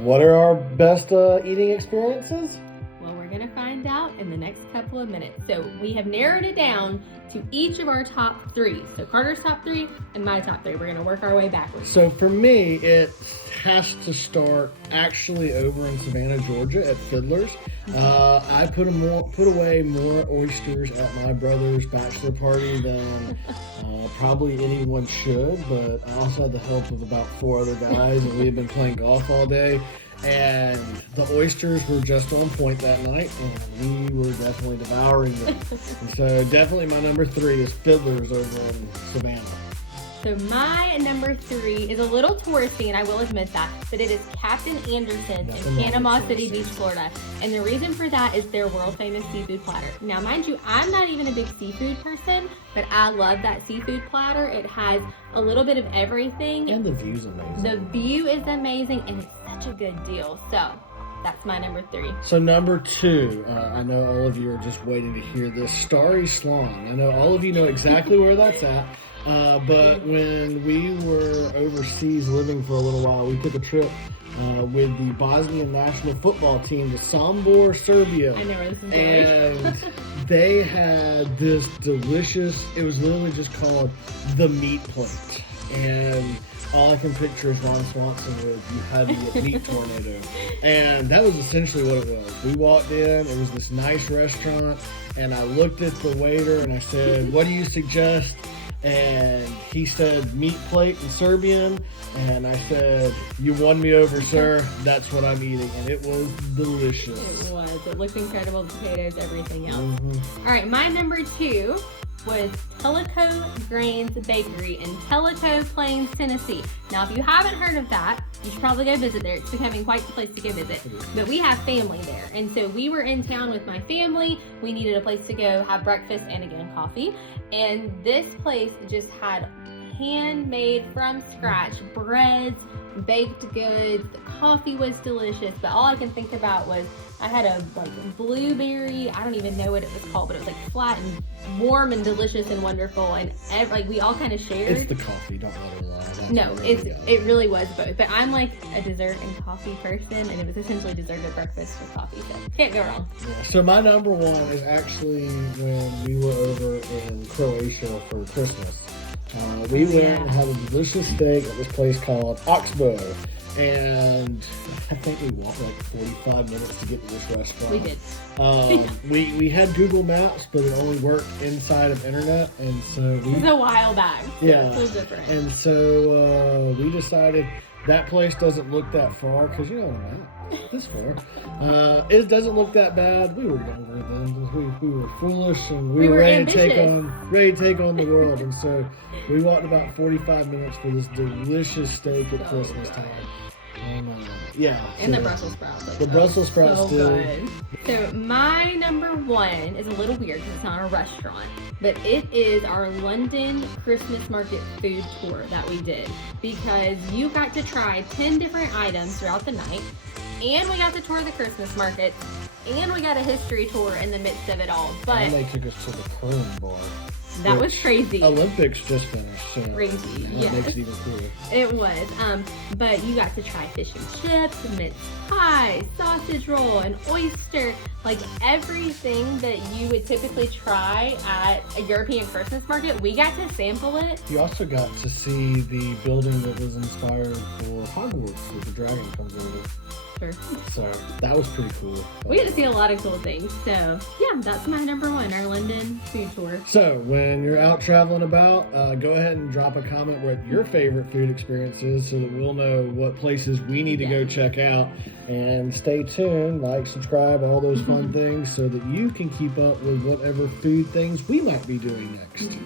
What are our best eating experiences? Well, we're going to find out in the next couple of minutes. So we have narrowed it down to each of our top 3. So Carter's top 3 and my top 3. We're going to work our way backwards. So for me, it has to start actually over in Savannah, Georgia at Fiddler's. I put away more oysters at my brother's bachelor party than probably anyone should, but I also had the help of about 4 other guys, and we had been playing golf all day. And the oysters were just on point that night, and we were definitely devouring them. And so definitely my number 3 is Fiddler's over in Savannah. So my number 3 is a little touristy, and I will admit that, but it is Captain Anderson's in Panama City Beach, Florida. And the reason for that is their world famous seafood platter. Now, mind you, I'm not even a big seafood person, but I love that seafood platter. It has a little bit of everything. And the view's amazing. The view is amazing, and it's such a good deal. So that's my number 3. So number 2, I know all of you are just waiting to hear this, Stari Slon. I know all of you know exactly where that's at. But when we were overseas living for a little while, we took a trip with the Bosnian national football team to Sombor, Serbia. I know where this is going. And they had this delicious, it was literally just called the meat plate. And all I can picture is Ron Swanson with "You Had Me at Meat Tornado." And that was essentially what it was. We walked in, it was this nice restaurant, and I looked at the waiter and I said, "What do you suggest?" And he said meat plate in Serbian, and I said, "You won me over, sir. That's what I'm eating." And it was delicious. It was. It looked incredible. Potatoes, everything else. Mm-hmm. All right, my number 2 was Tellico Grains Bakery in Tellico Plains, Tennessee. Now, if you haven't heard of that, you should probably go visit there. It's becoming quite the place to go visit. But we have family there. And so we were in town with my family. We needed a place to go have breakfast and, again, coffee. And this place just had handmade from scratch breads, baked goods. The coffee was delicious. But all I can think about was I had a blueberry, I don't even know what it was called, but it was flat and warm and delicious and wonderful, and we all kind of shared. It's the coffee, don't let her lie. That's no, it really was both. But I'm like a dessert and coffee person, and it was essentially dessert at breakfast with coffee, so can't go wrong. Yeah, so my number 1 is actually when we were over in Croatia for Christmas. We went and had a delicious steak at this place called Oxbo. And I think we walked 45 minutes to get to this restaurant. We did. We had Google Maps, but it only worked inside of internet, and so it was a while back. Yeah, it's a little different. And so we decided that place doesn't look that far because we're not this far. It doesn't look that bad. We were younger then. We were foolish, and we were ready to take on the world. And so we walked about 45 minutes for this delicious steak at Christmas time. And the Brussels sprouts. The Brussels sprouts still. Good. So my number 1 is a little weird because it's not a restaurant, but it is our London Christmas market food tour that we did, because you got to try 10 different items throughout the night, and we got to tour the Christmas markets, and we got a history tour in the midst of it all. But and they took us to the curling bar. That was crazy. Olympics just finished, so crazy. That makes it even cooler. It was. But you got to try fish and chips, mince pie, sausage roll, an oyster, everything that you would typically try at a European Christmas market. We got to sample it. You also got to see the building that was inspired for Hogwarts that the dragon comes into. Sure. So that was pretty cool. We got to see a lot of cool things. So yeah, that's my number 1, our London food tour. So when you're out traveling about, go ahead and drop a comment what your favorite food experience is so that we'll know what places we need to go check out. And stay tuned, subscribe, all those fun things so that you can keep up with whatever food things we might be doing next.